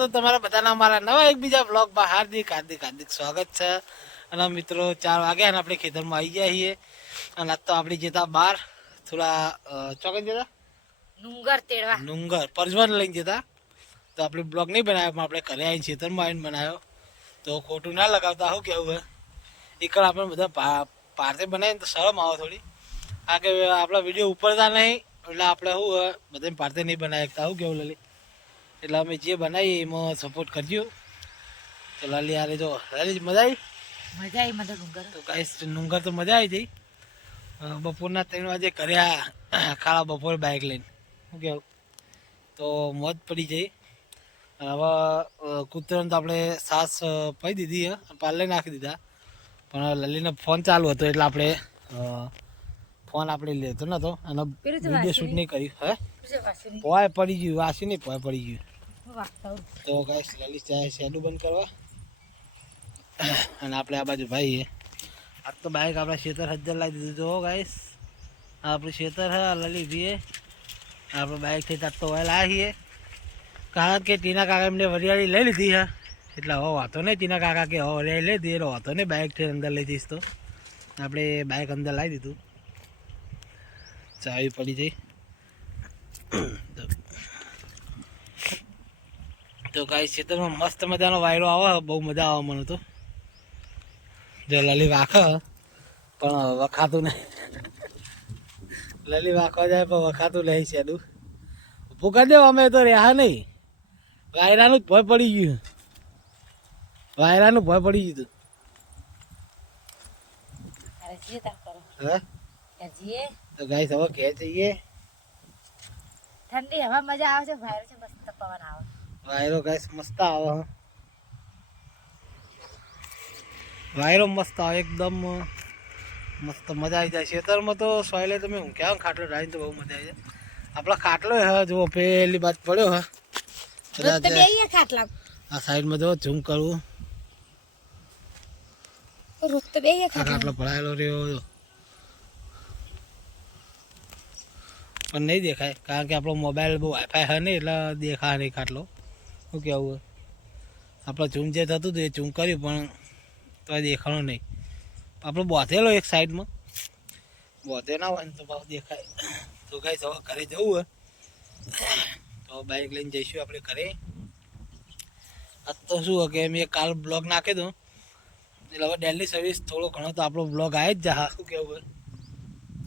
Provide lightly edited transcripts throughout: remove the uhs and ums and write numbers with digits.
તો તમારા બધાના અમારા નવા એક બીજા બ્લોગમાં હાર્દિક હાર્દિક હાર્દિક સ્વાગત છે. અને મિત્રો 4 વાગ્યા અને આપણે ખેતરમાં આવી ગયા છીએ. અને આજ તો આપણે જતા બહાર થોડા ચોકન જતા નુંગર તેડવા નુંગર પરજવન લઈને જતા. તો આપણે બ્લોગ નહીં બનાવ્યો પણ આપણે ઘરે આવીને ખેતરમાં આવીને બનાવ્યો. તો ખોટું ના લગાવતા શું કેવું હોય એકણ આપણે બધા પારતે બનાવીને તો શરમ આવે થોડી. આ કે આપણા વિડીયો ઉપરતા નહીં એટલે આપણે શું હોય બધાને પારતે નહીં બનાવી શકતા. શું કેવું લલી? એટલે અમે જે બનાવીએ એમાં સપોર્ટ કરજો. તો લાલી યાર જો લાલી મજા આવી નુંગર તો ગાઈસ નુંગર તો મજા આવી જઈ. બપોરના 3 વાગે ઘરે ખાડા બપોર બાઇક લઈને શું કેવું તો મોજ પડી જઈ. અને હવે કૂતરાને તો આપણે સાસ પાઈ દીધી પાર્લે નાખી દીધા. પણ લલીને ફોન ચાલુ હતો એટલે આપણે ફોન આપણે લેતો નતો અને વિડીયો શૂટ નહીં કર્યું. હે પોય પડી ગયું વાસી નહીં પોય પડી ગયું. તો ગાઈસ લલિત જાય શેડું બંધ કરવા. અને આપણે આ બાજુ ભાઈ આજ તો બાઇક આપણે ખેતર હજાર લાવી દીધું. જો ગાઈસ આપણું ખેતર હે લલિત ભાઈએ આપણે બાઇકથી તાર તો ઓઇલ આવીએ કારણ કે ટીના કાકા એમને વરિયાળી લઈ લીધી હે એટલે હવે વાતો નહીં. ટીના કાકા કે હવે વરિયાળી લઈ દીધી એટલે વાતો નહીં બાઇકથી અંદર લઈ જઈશ. તો આપણે બાઇક અંદર લાવી દીધું. ચાવી પડી જઈ. તો ગાઈસ ખેતરમાં મસ્ત મજાનો વાયરો આવે બહુ મજા આવે મને તો. જો લલી વાખ પણ વખાતું નહીં. લલી વાખવા જાય પણ વખાતું નહીં. શેડું ઊભું કરી દેવું અમે તો રહ્યા નહીં. વાયરાનું જ ભય પડી ગયું. વાયરાનું ભય પડી ગયું. હે તો ગાઈસ હવે ઘેર જઈએ. ઠંડી હવા મજા આવે છે. વાયરો છે મસ્ત પવન આવે. વાયરો ગાઈસ મસ્ત આવે. વાયરો મસ્ત આવે એકદમ મસ્ત મજા આવી જાય. ખેતરમાં તો સોયલે તમે ઊંઘ્યા ખાટલો ડાળીને તો બહુ મજા આવી જાય. આપણા ખાટલો હે જો પેલી બાજુ પડ્યો હે આ સાઈડમાં જો ઝૂમ કરવું ખાટલો પડાયેલો રહ્યો પણ નહીં દેખાય કારણ કે આપણો મોબાઈલ બહુ વાઈફાઈ હે નહીં એટલે દેખાય નહીં ખાટલો. શું કહેવું આપણે ઝૂમ જે થતું હતું એ ઝૂમ કર્યું પણ તો દેખાણો નહીં. આપણો બોધેલો એક સાઈડમાં બોધે ના હોય ને તો ભાવ દેખાય. તો ગાઈસ હવે ઘરે જવું હોય તો બાઇક લઈને જઈશું આપણે ઘરે. આજ તો શું હોય કે મેં કાલ બ્લોગ નાખી દઉં એટલે હવે ડેલી સર્વિસ થોડો ઘણો તો આપણો બ્લોગ આવી જ જા. શું કહેવું હોય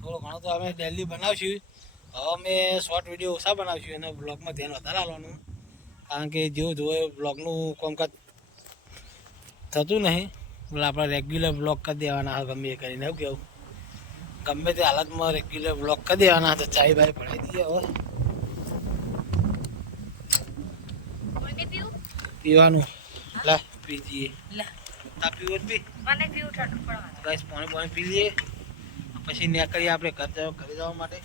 થોડો ઘણો તો અમે ડેલી બનાવશું. હવે અમે શોર્ટ વિડીયો ઓછા બનાવશું અને બ્લોગમાં ધ્યાન વધારે આપવાનું કારણ કે જેવું જોવે બ્લોગનું કામકાજ થતું નહીં એટલે આપણે રેગ્યુલર બ્લોગ કરી દેવાના ગમે એ કરીને. એવું કેવું ગમે તે હાલતમાં રેગ્યુલર બ્લોગ કરી દેવાના. તો ચાય બાય પડાવી દઈએ. હવે પીવાનું લા પી જઈએ. તા પીવું પી ગાઈસ પાણી પી લઈએ પછી નીકળીએ આપણે ઘરે જવા માટે.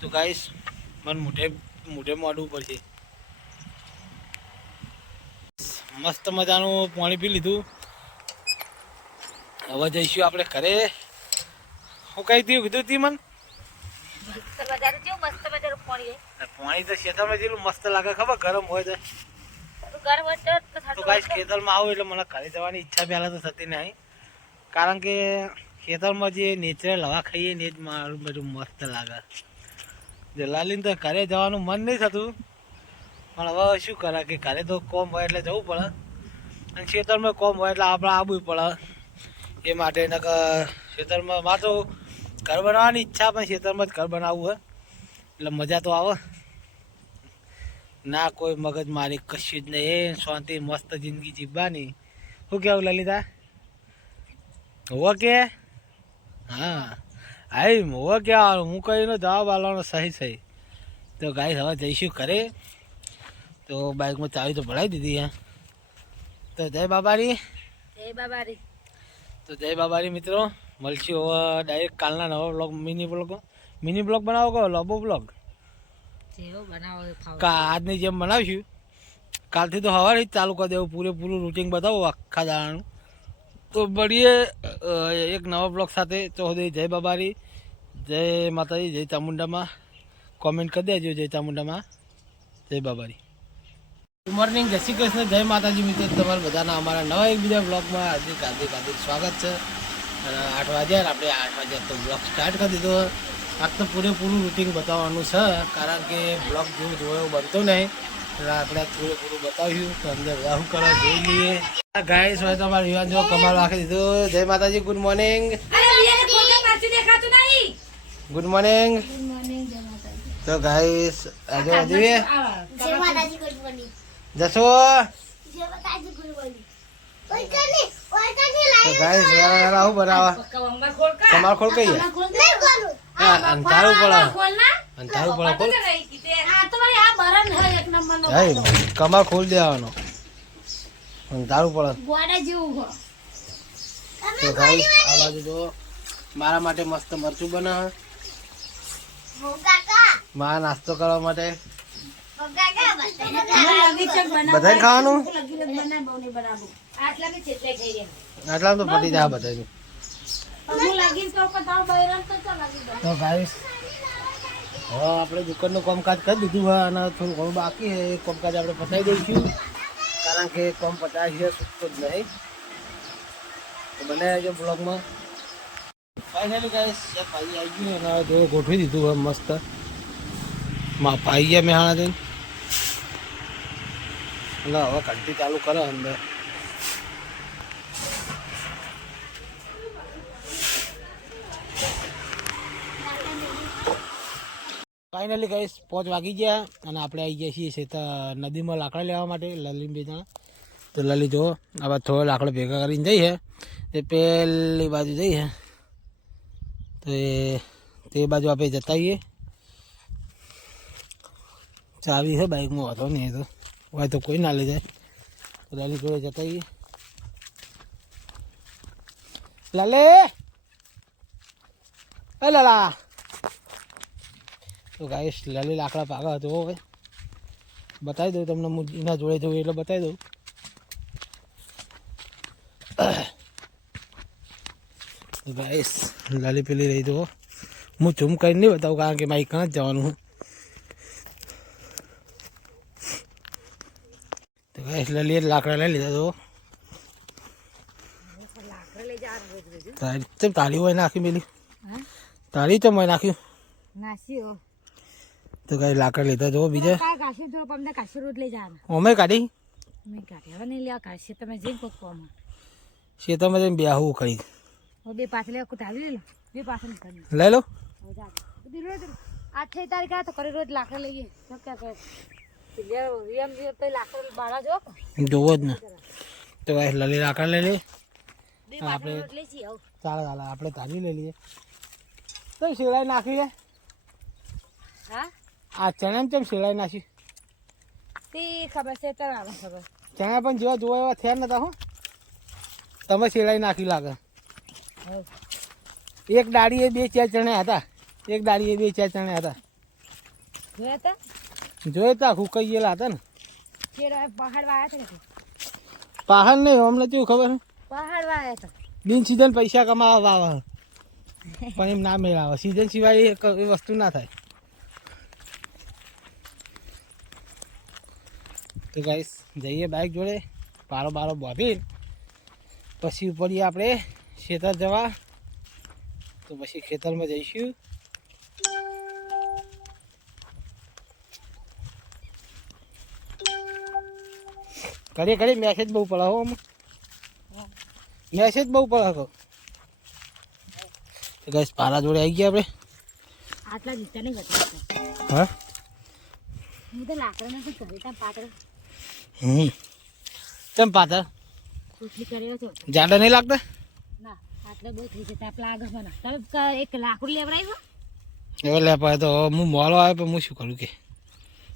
તો ગાઈસ મને મોઢે મોઢું પડશે. મસ્ત મજાનું પાણી પી લીધું. હવે જઈશું આપણે ઘરે. હું કઈ થયું કીધું તી મન પાણી તો ખેતરમાં જેટલું મસ્ત લાગે ખબર ગરમ હોય તો. તો ગાઈસ ખેતરમાં આવું એટલે મને ઘરે જવાની ઈચ્છા પહેલાં તો થતી નહીં કારણ કે ખેતરમાં જે નેચરલ હવા ખાઈએ ને જ મારું બધું મસ્ત લાગે. જલાલીને તો ઘરે જવાનું મન નહીં થતું પણ હવે શું કરે કે ઘરે તો કોમ હોય એટલે જવું પડે અને ખેતરમાં કોમ હોય એટલે આપણે આવવું પડે. એ માટે ખેતરમાં માં તો ઘર બનાવવાની ઈચ્છા પણ ખેતરમાં જ ઘર બનાવવું હોય એટલે મજા તો આવે ના. કોઈ મગજ મારી કશું જ નહીં. એ શાંતિ મસ્ત જિંદગી જીવવાની. શું કેવું લલિતા? હોવા કે હા હાઈ હોવા કે હું કહીને જવાબ આવવાનો સહી. તો ગાઈસ હવે જઈશું ઘરે. તો બાઇકમાં ચાવી તો ભરાઈ દીધી હે. તો જય બાબારી. તો જય બાબારી મિત્રો. મળશું હવે ડાયરેક્ટ કાલના નવા બ્લોગ મિની બ્લોગ બનાવો કહો લાંબો બ્લોગ આજની જેમ બનાવીશું. કાલથી તો સવારે જ ચાલુ કરી દેવું પૂરેપૂરું રૂટિંગ બતાવું આખા દાડાનું. તો મળીએ એક નવા બ્લોગ સાથે. તો જય બાબારી, જય માતાજી, જય ચામુંડામાં. કોમેન્ટ કરી દેજો જય ચામુંડામાં, જય બાબારી. ગુડ મોર્નિંગ, જય શ્રી કૃષ્ણ, જય માતાજી મિત્રો. તમારા બધાના અમારા નવા એક બીજા બ્લોગમાં હાર્દિક હાર્દિક હાર્દિક સ્વાગત છે. અને 8 વાગ્યા આપણે 8 વાગ્યા તો બ્લોગ સ્ટાર્ટ કરી દીધો. આજ તો પૂરેપૂરું રૂટિન બતાવવાનું છે, કારણ કે બ્લોગ જેવું જોયો બનતો નહીં એટલે આપણે પૂરેપૂરું બતાવ્યું. તો અંદર શું કરો જોઈ લઈએ. ગાઈસ હોય તો અમારા વિવાન જો કમાલ રાખી દીધો. જય માતાજી, ગુડ મોર્નિંગ. Good morning. તો ગાઈસ આજે વધીએ જશો. તો ગાઈસ આવું બનાવા કમાલ ખોલ કઈ અંધારું પડે ખોલ કમાલ ખોલ દેવાનો અંધારું પડે. તો ગાઈસ આ બાજુ જો મારા માટે મસ્ત મરચું બને, મારા નાસ્તો કરવા માટે બધા ખાવાનું. આટલા તો પતી જાય બધા. તો ગાઈસ હવે આપણે દુકાનનું કામકાજ કરી દીધું હોય અને થોડું ઘણું બાકી છે. એ કામકાજ આપણે પતાવી દઈશું, કારણ કે કામ પતાવી છે છૂટતો જ નહીં. તો બને રહેજો બ્લોગમાં. ફાઇનલી ગાઈસ ભાઈ આવી ગયું અને હવે ગોઠવી દીધું હોય મસ્ત. ભાઈ ગયા મેહાણા જઈને એટલે હવે ઘંટી ચાલુ કરે અંદર. ફાઇનલી ગાઈસ 5 વાગી ગયા અને આપણે આવી ગયા છીએ નદીમાં લાકડા લેવા માટે. લલી બે જણા તો લલી જો આ થોડો લાકડો ભેગા કરીને જઈએ. એ પેલી બાજુ જઈએ તો તે બાજુ આપણે જતા આવીએ. ચાવી છે બાઇકમાં, વાંધો નહીં. તો હોય તો કોઈ ના લઈ જાય. તો લલી જોડે જતા આવીએ. લાલે એ લાલા. તો ગાઈસ લલી લાકડા પાકા હતો હવે બતાવી દઉં તમને. હું એના જોડે જવું એટલે બતાવી દઉં. ગાઈસ લાલી પેલી રહી તો હું ઝૂમ કરીને નહીં બતાવું, કારણ કે મારી કાં જ જવાનું. તો ગાઈસ લલી લાકડા લઈ લીધા. તો તાળી હોય નાખી પેલી તાળી ચમ હોય નાખ્યું. તો ગાઈસ લાકડા લીધા જો બીજા અમે કાઢી શેતામાં જઈને બેહવું કરી બે પાછળ લઈ લો. 8 તારીખ તો કરી રોજ લાકડા લઈએ જોવો જ ને. તો ગાઈસ લલી લાકડા લઈ લે. આપણે ચાલે આપણે તાળી લઈ લઈએ. તો શેળાઈ નાખી લે. આ ચણા કેમ શેળાઈ નાખી તે ખબર છે તો ખબર. ચણા પણ જેવા જોવા એવા થયા નતા. હું તમે શેળાઈ નાખી લાગે. એક ડાળીએ 2-4 ચણા હતા. એક ડાળીએ 2-4 ચણા હતા. જોયા તા હુકાઈયેલા હતા ને. પહાડ વાયા હતા. પહાડ નહીં, અમને કેવું ખબર પહાડ વાયા હતા. બિન સીઝન પૈસા કમાવા વાવા પણ એમ ના મેળાવે. સીઝન સિવાય એ વસ્તુ ના થાય. તો ગાઈસ જઈએ બાઇક જોડે પારો બારો બાંધી પછી ઉપડીએ આપણે ખેતર જવા. તો પછી ખેતરમાં જઈશું. ઘડી મેસેજ બહુ પડે હો. મેસેજ બહુ પડે કહો. તો ગાઈસ પારા જોડે આવી ગયા આપણે. આટલા જીતા નહીં ઘટા. હા હું તો લાકડા નથી કરી તા પાત્ર. કેમ પાતળ કુછલી કર્યો તો જાડા નહીં લાગતા? ના આટલે બહુ થઈ જતા. આપલા આગળ બના તમે એક લાકડું લેવડાવ્યો હવે લે પાય તો હું મોડો આવે પણ હું શું કરું કે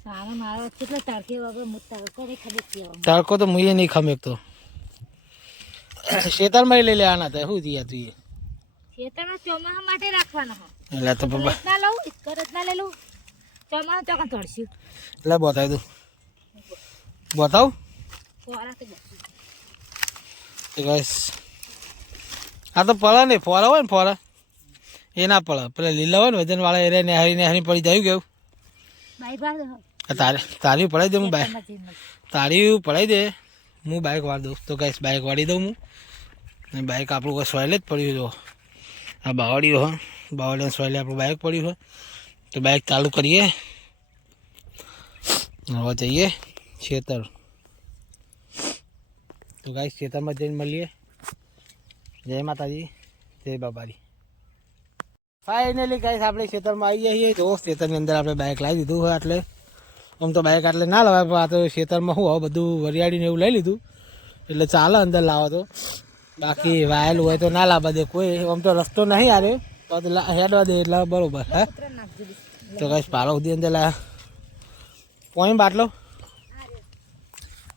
સારા મારો કેટલો તડકે વગર હું તડકો નહીં ખબર તડકો તો મુએ નહીં ખમેકતો. શેતાળમાં લઈ લેવાના હતા. શું થયા તું? ખેતરમાં ચોમાસા માટે રાખવાનો એટલે તો ના લઉં કરત ના લઈ લઉં. ચોમાસું ચોકન તોડશું. એટલે બતાવી દઉં. બતાવ આ તો પડે નહીં. ફોરા હોય ને ફોરા એ ના પડે. પેલા લીલા હોય ને વજન વાળા એરિયા નેહારી નેહારી પડી જાય. કેવું તારી પડાવી દે હું બાઈક ખેતરમાં જઈને મળીએ. તારી પડાવી દે હું બાઇક વાળી દઉં તો ગાઈસ બાઇક વાળી દઉં હું અને બાઇક આપણું કોઈ સોયલે જ પડ્યું જો આ બાવળીઓ હા બાવળીને સોયલે આપણું બાઇક પડ્યું હોય તો બાઇક ચાલુ કરીએ હવે જઈએ ખેતર તો ગાઈસ ખેતરમાં જઈને મળીએ જય માતાજી જય બાબારી ફાઇનલી ગાઈસ આપણે ખેતરમાં આવી જઈએ તો ખેતરની અંદર આપણે બાઇક લાવી દીધું હોય એટલે આમ તો બાઇક એટલે ના લવાય પણ આ તો ખેતરમાં શું હવે બધું વરિયાળીને એવું લઈ લીધું એટલે ચાલે અંદર લાવો તો બાકી વાયેલું હોય તો ના લાવવા દે કોઈ આમ તો રસ્તો નહીં આવ્યો તો હેડવા દે એટલે બરોબર હે કૂતરાને નાખજો બી. તો ગાઈસ પાલો સુધી અંદર લાવ્યા પોઈ બાટલો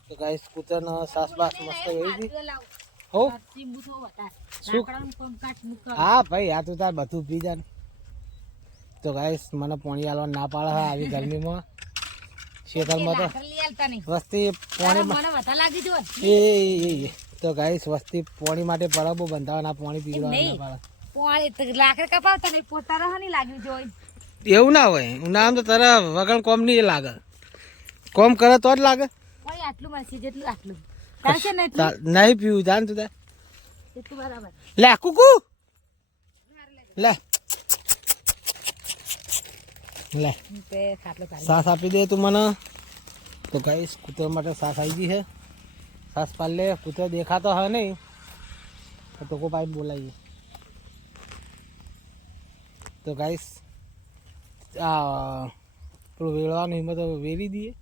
તો ગાઈસ કૂતરનો સાસ બાસ મસ્ત એવી હતી બાટલો લાવો. હો આ ટીંબુ તો વધારે. શું? લાકડાનું કોમ કાટ મૂકો. હા ભાઈ આ તો તાર બધું પી જાય તો ગાઈસ મને પાણી આલવા ના પાડે હા આવી ગરમીમાં ખેતરમાં તો લાકડા લઈ આલતા નહીં. વસ્તી પાણી મને વધારે લાગી જુઓ ને. એ તો ગાઈસ વસ્તી પાણી માટે પરબો બંધાવાના પાણી પીવડાવવા ના નહીં. પાડે પોણી તો લાકડા કપાવતા નહીં પોતા રહા નહીં લાગ્યું જોઈ. એવું ના હોય ઉનાળામાં તો તારા વગર કોમ નહીં લાગે કોમ કરે તો જ લાગે પોણી આટલું મળશે જેટલું આટલું ચાલશે ને એટલું નહીં પીવું જાણ તું તાર એટલું બરાબર. લે કુકુ લે લે તે ખાટલો કાઢી. સાસ આપી દે તું મને તો ગાઈસ કૂતરા માટે સાસ આવી ગઈ છે સાસ પાડ લે કૂતરો દેખાતો હા નહીં તો ટોકો પાઇપ બોલાવીએ તો ગાઈસ આ પેલું વેળવાનું હિંમત તો વેરી દઈએ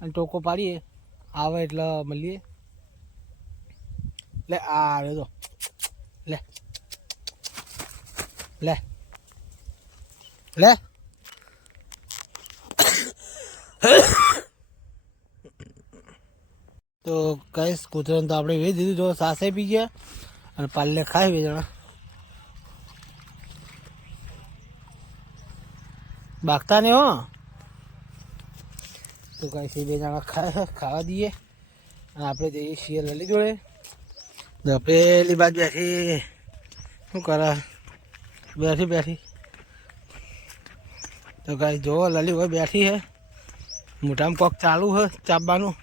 અને ટોકો પાડીએ આવે એટલે મળીએ લે આ રે તો લે લે લે તો ગાઈસ કૂતરાને તો આપણે વેચી દીધું જો સાસે પી ગયા અને પાલ્લે ખાઈ બે જણા બાગતા ને હો તો ગાઈસ એ બે જણા ખાવા દઈએ અને આપણે જઈએ છીએ લલી જોડે તો પેલી બાજુ બેઠી શું કરે બેઠી તો ગાઈસ જોવો લલી હોય બેઠી હે મોટામાં કોક ચાલુ હે ચાપવાનું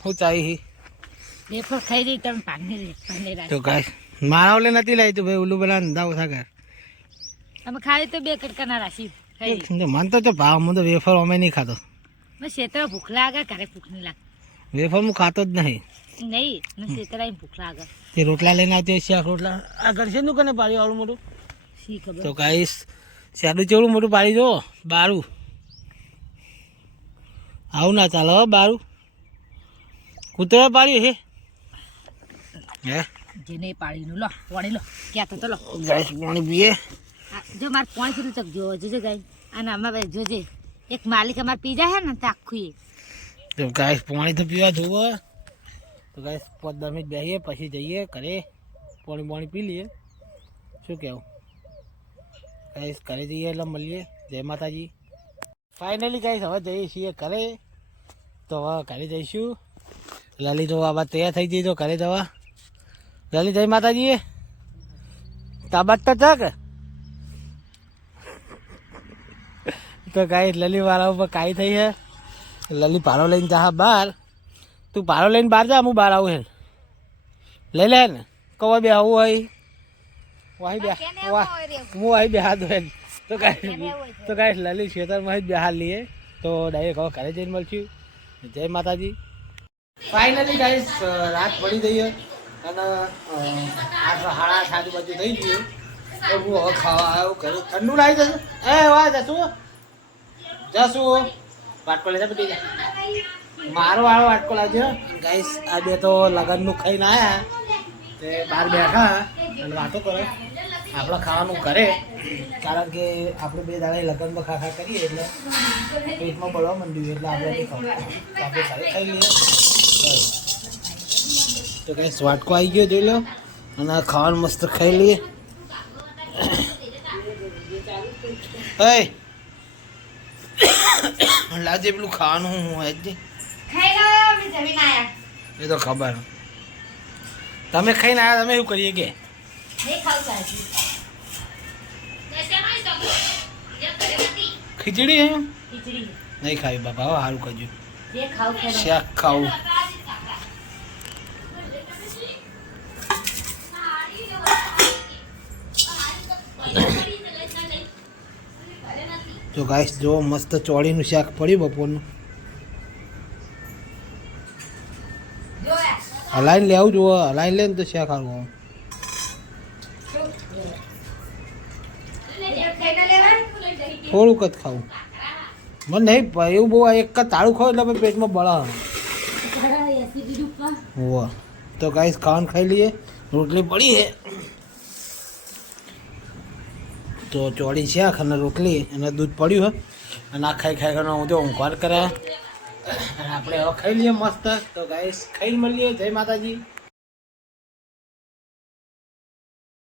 શું ચાહી વેફર ખાઈ રહી તમે પાણી તો ગાઈસ મારા ઓલે નથી લાવી તું ભાઈ ઓલું બનાવ દાવ સાગર તમે ખાઈ તો બે કટકા ના રાશી ખાઈ રહી. મન તો ભાવ હું તો વેફર અમે નહીં ખાતો મેં શેતરા ભૂખ લાગે ઘરે ભૂખ નહીં લાગે વેફર હું ખાતો જ નહીં નહીં મેં શેતરા ભૂખ લાગે તે રોટલા લઈને આવતી હોય શાક રોટલા આગળ છે નું કને પાડ્યું આવડું મોટું શી ખબર. તો ગાઈસ શાડું ચેવડું મોટું પાડી જો બારું આવું ના ચાલે હો બારું કૂતરા પાડ્યું હે જેને પાડીનું લો પાણી લો ક્યાં તો લો ગાઈસ પાણી પીએ જો મારે પાણી સુધી તક જો જોજે ગાય અને અમારે જોજે એક માલિક અમારે પી જાય ને તો આખું તો ગાઈસ પાણી તો પીવા જોવો તો ગાઈસ 5-10 મિનિટ બેસીએ પછી જઈએ ઘરે પાણી પી લઈએ શું કહેવું ગાઈસ ઘરે જઈએ એટલે મળીએ જય માતાજી ફાઇનલી ગાઈસ હવે જઈએ છીએ ઘરે તો હવે ઘરે જઈશું લલી તો આ તૈયાર થઈ જઈ તો ઘરે જવા લલી જય માતાજી તાબત તો ચક તો ગાઈસ લલી વાળા ઉપર કાઈ થઈ છે લલી પારો લઈને જા બહાર તું પારો લઈને બહાર જા હું બહાર આવું હે લઈ લે ને કવા બે આવું હોય વાહી બે હું આવી બે હાથ હોય તો ગાઈસ લલી ખેતરમાં જ બેહાર લઈએ તો ડાયરેક્ટ હવે ઘરે જઈને મળશું જય માતાજી ફાઇનલી ગાઈસ રાત પડી ગઈ અને 8:30 આજુબાજુ થઈ ગયું તો હું હવે ખાવા આવ્યો ઘરે ઠંડુ લાવી જશે એ વાહ જશું વાટકો લેતા બધી મારો વાળો વાટકો લાવજો ગાઈસ આ બે તો લગનનું ખાઈને આવ્યા તે બહાર બેઠા અને વાતો કરે આપણે ખાવાનું કરે કારણ કે આપણે બે દાડા લગ્નમાં ખા કરીએ એટલે પેટમાં બળવા માંડ્યું એટલે આપણે નહીં ખાવું આપણે ઘરે ખાઈ લઈએ તો ગાઈસ વાટકો આવી ગયો જોઈ લો અને ખાવાનું મસ્ત ખાઈ લઈએ લાજે પેલું ખાવાનું હું હોય જ એ તો ખબર તમે ખાઈને આવ્યા તમે એવું કરીએ કે ખીચડી નહીં ખાવી બાપા, હવે સારું કરજો. જે ખાવ ખાઈ લો. શાક ખાવું. તો ગાઈસ જો મસ્ત ચોળીનું શાક પડ્યું બપોરનું. હલાઈને લેવું જુઓ, હલાઈને લે ને તો શાક સારું. થોડુંક જ ખાવું મને નહીં એવું બહુ એક જ તાળું ખાવ એટલે પેટમાં બળા. હોવા તો ગાઈસ ખાવાનું ખાઈ લઈએ. રોટલી પડી છે તો ચોળી શાક અને રોટલી અને દૂધ પડ્યું હે અને આ ખાઈ કરીને હું તો ઊંઘવાર કરે અને આપણે હવે ખાઈ લઈએ મસ્ત. તો ગાઈસ ખાઈ મળીએ. જય માતાજી.